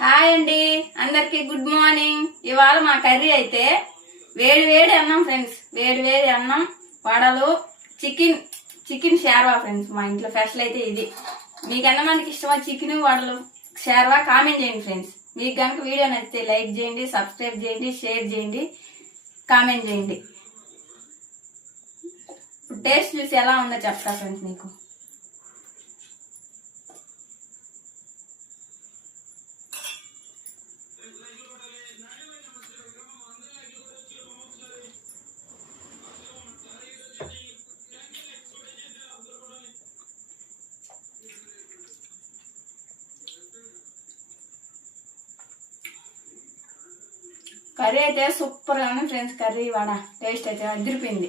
Hi అండి, అందరికి good morning. ఇవాళ మా కర్రీ అయితే వేడి వేడి అన్నం ఫ్రెండ్స్. వేడి వేడి అన్నం, వడలు, చికెన్ షేర్వా ఫ్రెండ్స్. మా ఇంట్లో స్పెషల్ అయితే ఇది. మీకు ఎంతమందికి ఇష్టమా చికెన్ వడలు షేర్వా? కామెంట్ చేయండి ఫ్రెండ్స్. మీకు కనుక వీడియో నచ్చితే లైక్ చేయండి, సబ్స్క్రైబ్ చేయండి, షేర్ చేయండి, కామెంట్ చేయండి. టేస్ట్ చూసి ఎలా ఉందో చెప్తా ఫ్రెండ్స్ మీకు. కర్రీ అయితే సూపర్ గా ఉంది ఫ్రెండ్స్. కర్రీ వడ టేస్ట్ అయితే అదిరిపోయింది.